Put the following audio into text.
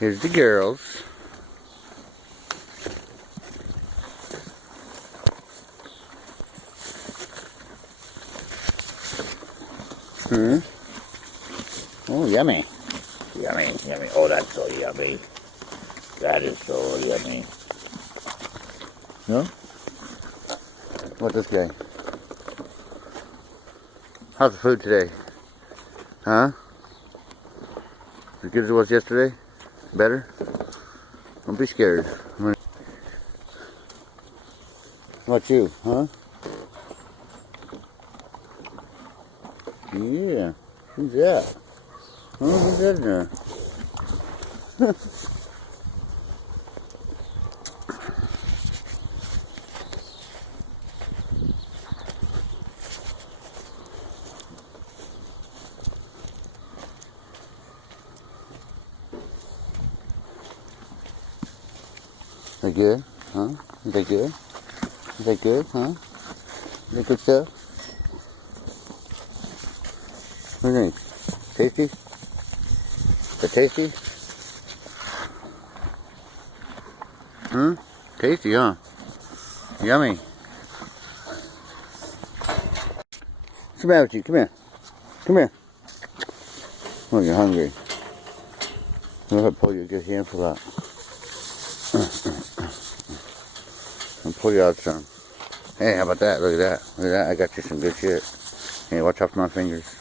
Here's the girls. Oh, yummy. Yummy, yummy. Oh, that's so yummy. That is so yummy. No? What this guy? How's the food today? Huh? As good as it was yesterday? Better? Don't be scared. What you, huh? Yeah. Who's that? Oh, who's that in there? Is that good? Huh? Is that good? Is that good? Huh? Is that good stuff? What do you think? Tasty? Is that tasty? Tasty, huh? Yummy. What's the matter with you? Come here. Come here. Oh, you're hungry. I'll pull you a good handful out. I'll pull you out some. Hey, how about that? Look at that. Look at that. I got you some good shit. Hey, watch out for my fingers.